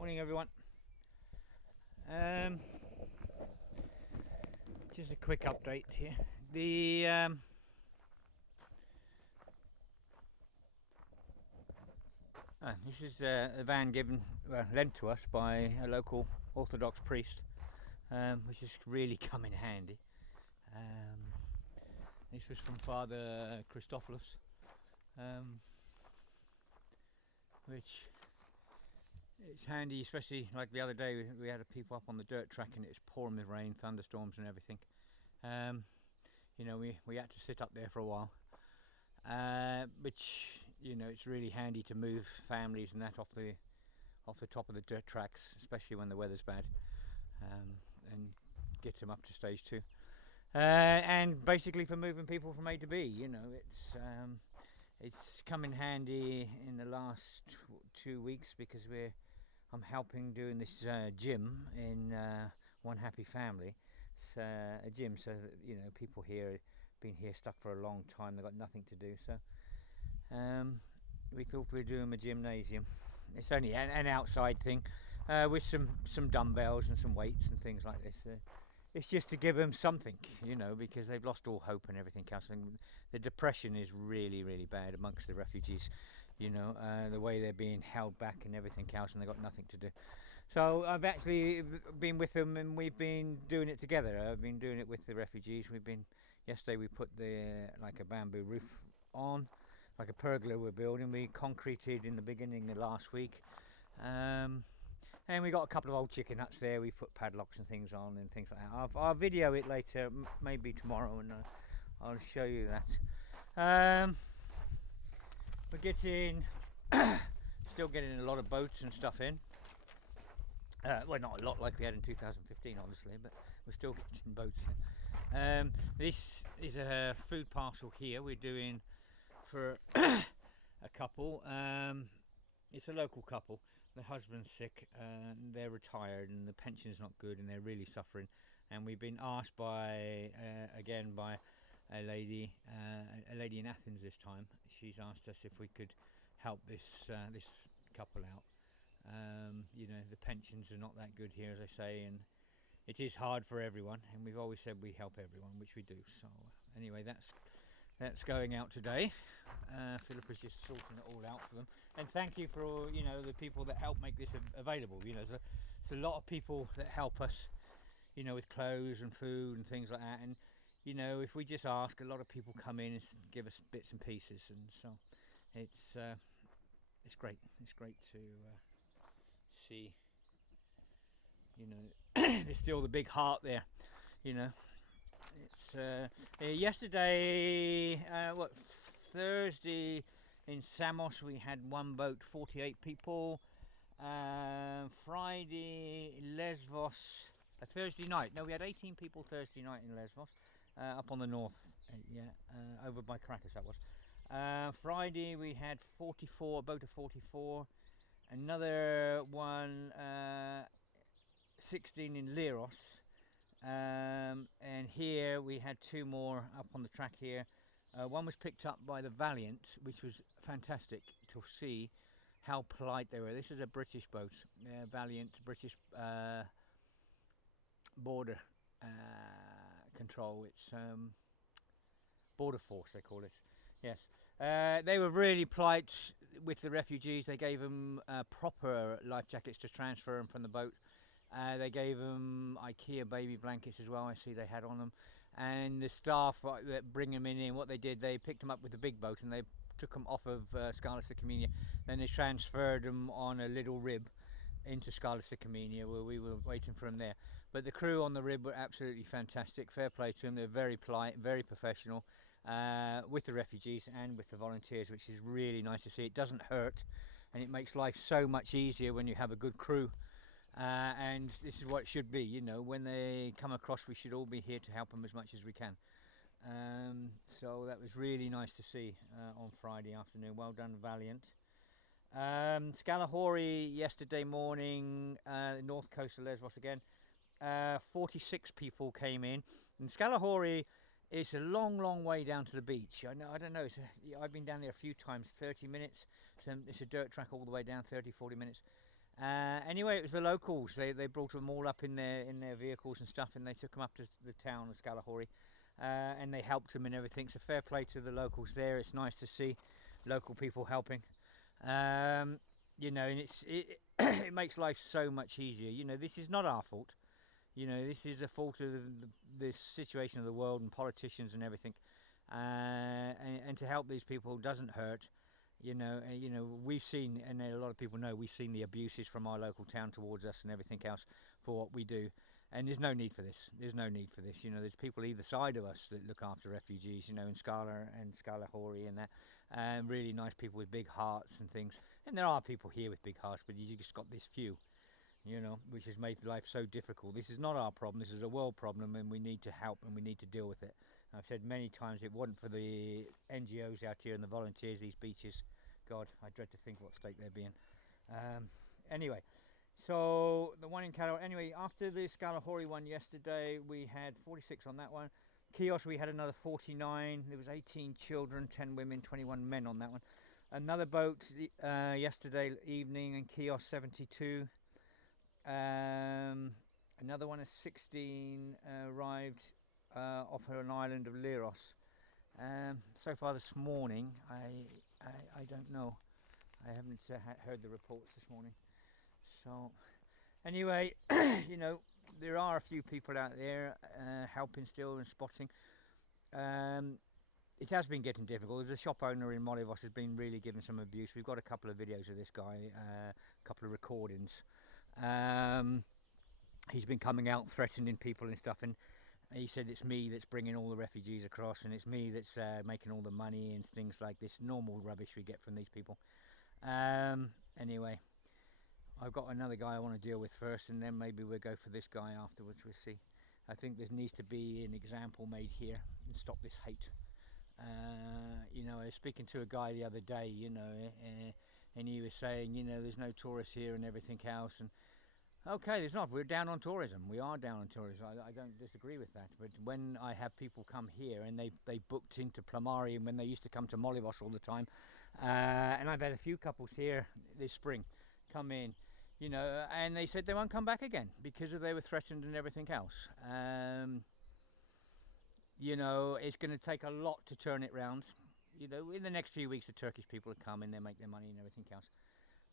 Morning, everyone. Just a quick update here. This is a van lent to us by a local Orthodox priest, which has really come in handy. This was from Father Christophilus, which it's handy, especially like the other day we had people up on the dirt track and it was pouring with rain, thunderstorms and everything. We had to sit up there for a while, which it's really handy to move families and that off the top of the dirt tracks, especially when the weather's bad, and get them up to stage 2, and basically for moving people from A to B. It's come in handy in the last 2 weeks because I'm helping doing this gym in One Happy Family. It's a gym, so that, people here been here stuck for a long time. They've got nothing to do, so we thought we'd do them a gymnasium. It's only an outside thing with some dumbbells and some weights and things like this. It's just to give them something, because they've lost all hope and everything else. And the depression is really, really bad amongst the refugees, the way they're being held back and everything else, and they've got nothing to do. So I've actually been with them and we've been doing it together. I've been doing it with the refugees. Yesterday we put like a bamboo roof on, like a pergola we're building. We concreted in the beginning of last week. And we got a couple of old chicken huts there. We put padlocks and things on and things like that. I'll video it later, maybe tomorrow, and I'll show you that. We're still getting a lot of boats and stuff in. Well, not a lot like we had in 2015, obviously, but we're still getting boats in. This is a food parcel here we're doing for a couple. It's a local couple. The husband's sick and they're retired and the pension's not good and they're really suffering, and we've been asked by a lady in Athens this time. She's asked us if we could help this couple out. The pensions are not that good here, as I say, and it is hard for everyone, and we've always said we help everyone, which we do. So anyway, that's going out today. Philip is just sorting it all out for them, and thank you for all the people that help make this available. There's a lot of people that help us, with clothes and food and things like that. And if we just ask, a lot of people come in and give us bits and pieces, and so it's great. It's great to see. There's still the big heart there. It's yesterday, Thursday in Samos we had one boat, 48 people. Friday Lesvos, Thursday night. No, we had 18 people Thursday night in Lesvos, up on the north, over by Krakos that was. Friday we had a boat of 44. Another one, 16 in Leros. And here we had 2 more up on the track here. One was picked up by the Valiant, which was fantastic to see how polite they were. This is a British boat, Valiant, British border control. It's border force, they call it. Yes, they were really polite with the refugees. They gave them proper life jackets to transfer them from the boat. They gave them IKEA baby blankets as well. I see they had on them. And the staff that bring them in, what they did, they picked them up with the big boat and they took them off of Scala Sycamenia. Then they transferred them on a little rib into Scala Sycamenia, where we were waiting for them there. But the crew on the rib were absolutely fantastic. Fair play to them. They're very polite, very professional with the refugees and with the volunteers, which is really nice to see. It doesn't hurt, and it makes life so much easier when you have a good crew. And this is what it should be, when they come across, we should all be here to help them as much as we can. So that was really nice to see on Friday afternoon. Well done, Valiant. Scalahori yesterday morning, north coast of Lesvos again. 46 people came in, and Scalahori is a long way down to the beach. I don't know. I've been down there a few times. 30 minutes. So it's a dirt track all the way down, 30-40 minutes. Anyway, it was the locals. They brought them all up in their vehicles and stuff, and they took them up to the town of Scalahorry, and they helped them and everything. So fair play to the locals there. It's nice to see local people helping. You know, and it makes life so much easier. You know, this is not our fault. You know, this is the fault of the situation of the world and politicians and everything. And to help these people doesn't hurt. You know, we've seen, and a lot of people know, we've seen the abuses from our local town towards us and everything else for what we do. And there's no need for this. There's no need for this. You know, there's people either side of us that look after refugees, you know, in Scalahorry and that. Really nice people with big hearts and things. And there are people here with big hearts, but you just got this few, you know, which has made life so difficult. This is not our problem. This is a world problem, and we need to help and we need to deal with it. I've said many times, it wasn't for the NGOs out here and the volunteers, these beaches, God, I dread to think what state they'd be in. Anyway, so the one in Calahorry, anyway, after the Scalahorry one yesterday, we had 46 on that one. Chios, we had another 49. There was 18 children, 10 women, 21 men on that one. Another boat yesterday evening in Chios, 72. Another one of 16 arrived off an island of Leros. So far this morning, I don't know. I haven't heard the reports this morning. So anyway, you know, there are a few people out there helping still and spotting. It has been getting difficult. There's a shop owner in Molivos has been really giving some abuse. We've got a couple of videos of this guy, a couple of recordings. He's been coming out threatening people and stuff, and he said it's me that's bringing all the refugees across, and it's me that's making all the money and things like this normal rubbish we get from these people. Anyway, I've got another guy I want to deal with first, and then maybe we'll go for this guy afterwards. We'll see. I think there needs to be an example made here and stop this hate. You know, I was speaking to a guy the other day, you know, and he was saying, you know, there's no tourists here and everything else, and okay, there's not. We're down on tourism. We are down on tourism. I don't disagree with that. But when I have people come here and they booked into Plumari when they used to come to Molivos all the time, and I've had a few couples here this spring come in, you know, and they said they won't come back again because they were threatened and everything else. You know, it's going to take a lot to turn it round. You know, in the next few weeks, the Turkish people will come and they make their money and everything else.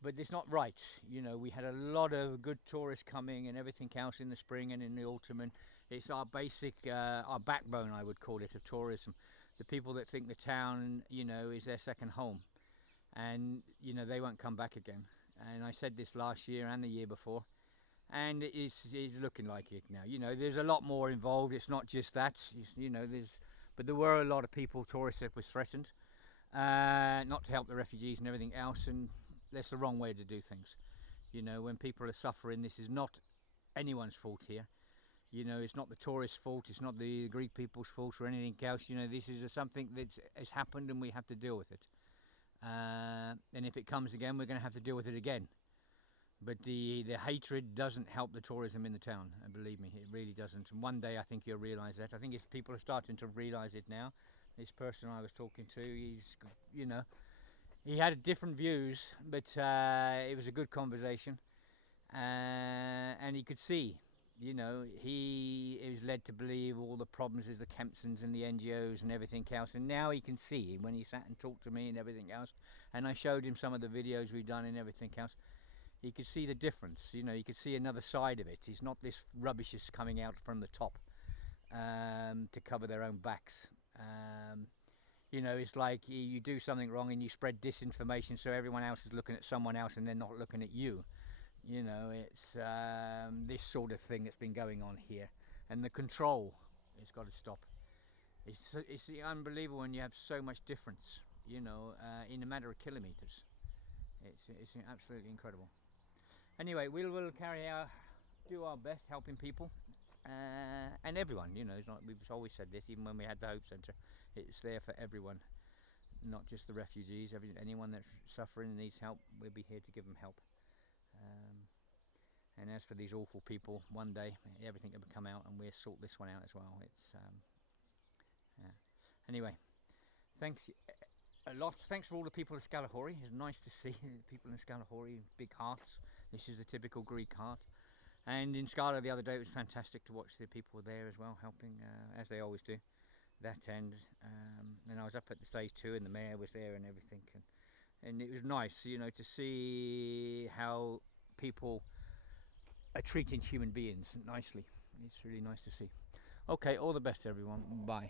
But it's not right. You know, we had a lot of good tourists coming and everything else in the spring and in the autumn, and it's our basic, our backbone, I would call it, of tourism. The people that think the town, you know, is their second home, and you know they won't come back again. And I said this last year and the year before, and it's looking like it now. You know, there's a lot more involved. It's not just that. You know, but there were a lot of people, tourists that was threatened, not to help the refugees and everything else, and that's the wrong way to do things. You know, when people are suffering, this is not anyone's fault here. You know, it's not the tourists' fault, it's not the Greek people's fault or anything else. You know, this is something that has happened and we have to deal with it. And if it comes again, we're going to have to deal with it again. But the hatred doesn't help the tourism in the town, and believe me, it really doesn't. And one day I think you'll realise that. I think people are starting to realise it now. This person I was talking to, he's, you know, he had different views, but it was a good conversation, and he could see, you know, he was led to believe all the problems is the Kempsons and the NGOs and everything else, and now he can see when he sat and talked to me and everything else, and I showed him some of the videos we've done and everything else. He could see the difference, you know, he could see another side of it. It's not this rubbish is coming out from the top to cover their own backs. You know, it's like you do something wrong and you spread disinformation so everyone else is looking at someone else and they're not looking at you. You know, it's this sort of thing that's been going on here. And the control has got to stop. It's unbelievable when you have so much difference, you know, in a matter of kilometres. It's absolutely incredible. Anyway, we'll do our best helping people. And everyone, you know, it's not, we've always said this, even when we had the Hope Centre, it's there for everyone, not just the refugees. Anyone that's suffering and needs help, we'll be here to give them help. And as for these awful people, one day everything will come out and we'll sort this one out as well. It's yeah. Anyway, thanks a lot. Thanks for all the people of Scalahorry. It's nice to see people in Scalahorry, big hearts. This is the typical Greek heart. And in Scala the other day, it was fantastic to watch the people there as well, helping as they always do. That end, and I was up at the stage 2, and the mayor was there and everything, and it was nice, you know, to see how people are treating human beings nicely. It's really nice to see. Okay, all the best, everyone. Bye.